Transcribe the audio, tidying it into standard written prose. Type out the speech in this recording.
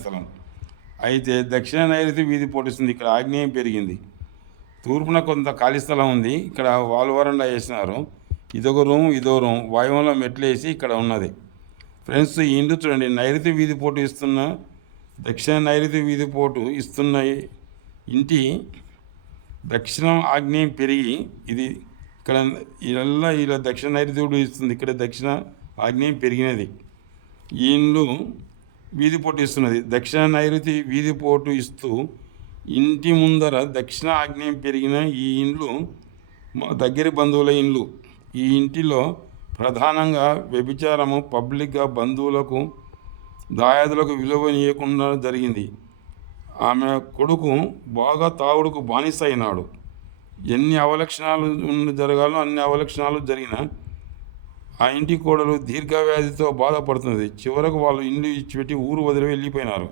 స్థలం. అయితే దక్షిణ నైరుతి వీధి పోటిస్తుంది. ఇక్కడ ఆగ్నేయం పెరిగింది. తూర్పున కొంత ఖాళీ స్థలం ఉంది. ఇక్కడ వాల్ వరండా వేసినారు. ఇదొక రూమ్, ఇదో రూమ్. వాయువంలో మెట్లు వేసి ఇక్కడ ఉన్నది. ఫ్రెండ్స్, ఈ ఇండ్లు చూడండి. నైరుతి వీధి పోటు ఇస్తున్న, దక్షిణ నైరుతి వీధి పోటు ఇస్తున్న ఇంటి దక్షిణం ఆగ్నేయం పెరిగి ఇది ఇక్కడ ఇలా దక్షిణ నైరుతి ఇస్తుంది. ఇక్కడ దక్షిణ ఆగ్నేయం పెరిగినది. ఈ ఇండ్లు వీధి పోటు ఇస్తున్నది. దక్షిణ నైరుతి వీధి పోటు ఇస్తూ ఇంటి ముందర దక్షిణ ఆగ్నేయం పెరిగిన ఈ ఇండ్లు మా దగ్గరి బంధువుల ఇండ్లు. ఈ ఇంటిలో ప్రధానంగా వ్యభిచారము పబ్లిక్గా బంధువులకు దాయాదులకు విలువనీయకుండా జరిగింది. ఆమె కొడుకు బాగా తాగుడుకు బానిస అయినాడు. ఎన్ని అవలక్షణాలు జరగాలో అన్ని అవలక్షణాలు జరిగిన ఆ ఇంటి కోడలు దీర్ఘవ్యాధితో బాధపడుతుంది. చివరకు వాళ్ళు ఇల్లు ఇచ్చిపెట్టి ఊరు వదిలి వెళ్ళిపోయినారు.